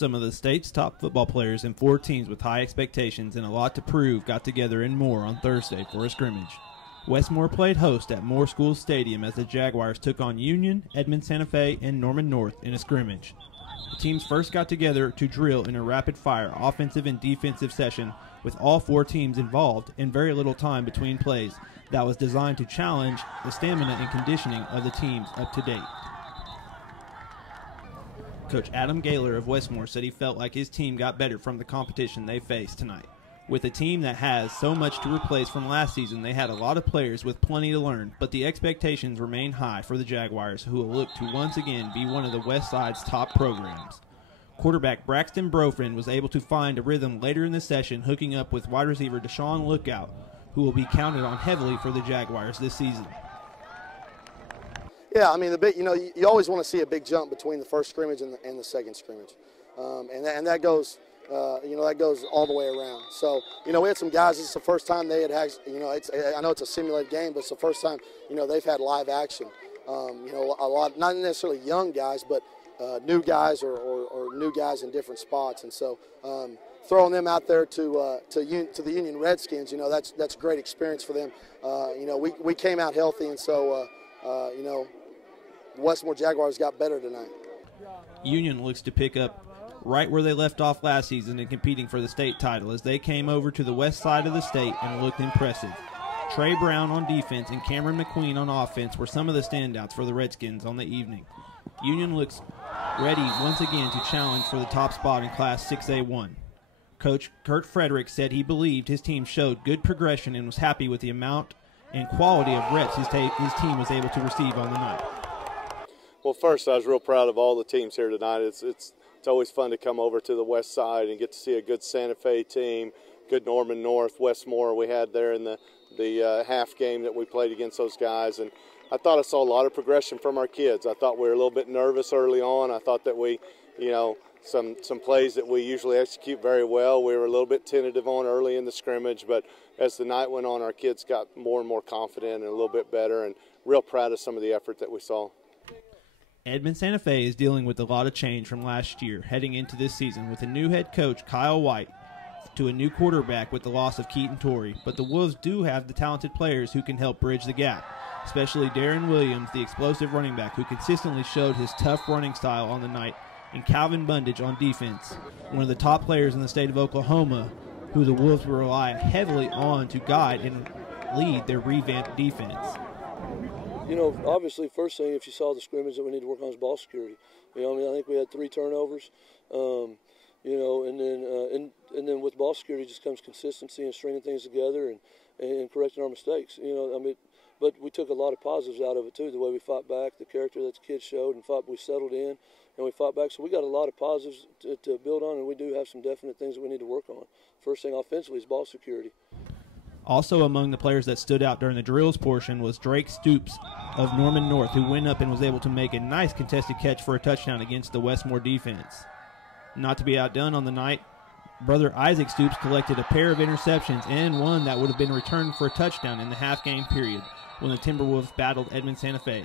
Some of the state's top football players and 4 teams with high expectations and a lot to prove got together in Moore on Thursday for a scrimmage. Westmoore played host at Moore School Stadium as the Jaguars took on Union, Edmond Santa Fe, and Norman North in a scrimmage. The teams first got together to drill in a rapid-fire offensive and defensive session with all 4 teams involved and very little time between plays that was designed to challenge the stamina and conditioning of the teams up to date. Coach Adam Gaylor of Westmoore said he felt like his team got better from the competition they faced tonight. With a team that has so much to replace from last season, they had a lot of players with plenty to learn, but the expectations remain high for the Jaguars, who will look to once again be one of the West Side's top programs. Quarterback Braxton Brofriend was able to find a rhythm later in the session, hooking up with wide receiver Deshaun Lookout, who will be counted on heavily for the Jaguars this season. Yeah, I mean, you always want to see a big jump between the first scrimmage and the second scrimmage, and that goes, that goes all the way around. So, we had some guys. This is the first time they had, I know it's a simulated game, but it's the first time, they've had live action. A lot, not necessarily young guys, but new guys or new guys in different spots, and so throwing them out there to the Union Redskins, that's a great experience for them. We came out healthy, and so the Westmoore Jaguars got better tonight. Union looks to pick up right where they left off last season in competing for the state title as they came over to the west side of the state and looked impressive. Trey Brown on defense and Cameron McQueen on offense were some of the standouts for the Redskins on the evening. Union looks ready once again to challenge for the top spot in Class 6A1. Coach Kurt Frederick said he believed his team showed good progression and was happy with the amount and quality of reps his team was able to receive on the night. Well, first, I was real proud of all the teams here tonight. It's always fun to come over to the west side and get to see a good Santa Fe team, good Norman North, Westmoore we had there in the half game that we played against those guys. And I thought I saw a lot of progression from our kids. I thought we were a little bit nervous early on. I thought that we, some plays that we usually execute very well, we were a little bit tentative on early in the scrimmage. But as the night went on, our kids got more and more confident and a little bit better, and real proud of some of the effort that we saw. Edmond Santa Fe is dealing with a lot of change from last year heading into this season with a new head coach, Kyle White, to a new quarterback with the loss of Keaton Torrey. But the Wolves do have the talented players who can help bridge the gap, especially Darren Williams, the explosive running back who consistently showed his tough running style on the night, and Calvin Bundage on defense, one of the top players in the state of Oklahoma, who the Wolves will rely heavily on to guide and lead their revamped defense. Obviously, first thing, if you saw the scrimmage, that we need to work on is ball security. I think we had 3 turnovers. And then with ball security just comes consistency and stringing things together and correcting our mistakes. But we took a lot of positives out of it too. The way we fought back, the character that the kids showed, and we settled in and we fought back. So we got a lot of positives to build on, and we do have some definite things that we need to work on. First thing offensively is ball security. Also among the players that stood out during the drills portion was Drake Stoops of Norman North, who went up and was able to make a nice contested catch for a touchdown against the Westmoore defense. Not to be outdone on the night, brother Isaac Stoops collected a pair of interceptions and one that would have been returned for a touchdown in the half-game period when the Timberwolves battled Edmond Santa Fe.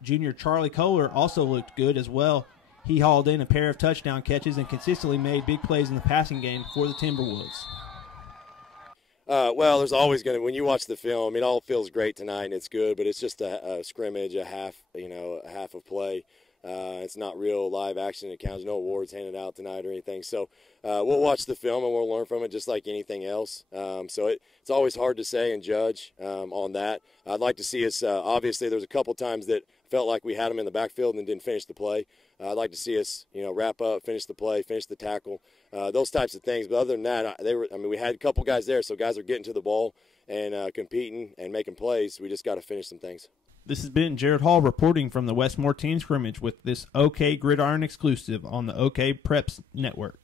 Junior Charlie Kohler also looked good as well. He hauled in a pair of touchdown catches and consistently made big plays in the passing game for the Timberwolves. Well, there's always going to, when you watch the film, it all feels great tonight and it's good, but it's just a scrimmage, a half of play. It's not real live action. It counts. No awards handed out tonight or anything. So we'll watch the film and we'll learn from it just like anything else. So it's always hard to say and judge on that. I'd like to see us, obviously there's a couple times that felt like we had them in the backfield and didn't finish the play. I'd like to see us, wrap up, finish the play, finish the tackle, those types of things. But other than that, we had a couple guys there, so guys are getting to the ball and competing and making plays. We just got to finish some things. This has been Jared Hall reporting from the Westmoore Team Scrimmage with this OK Gridiron exclusive on the OK Preps Network.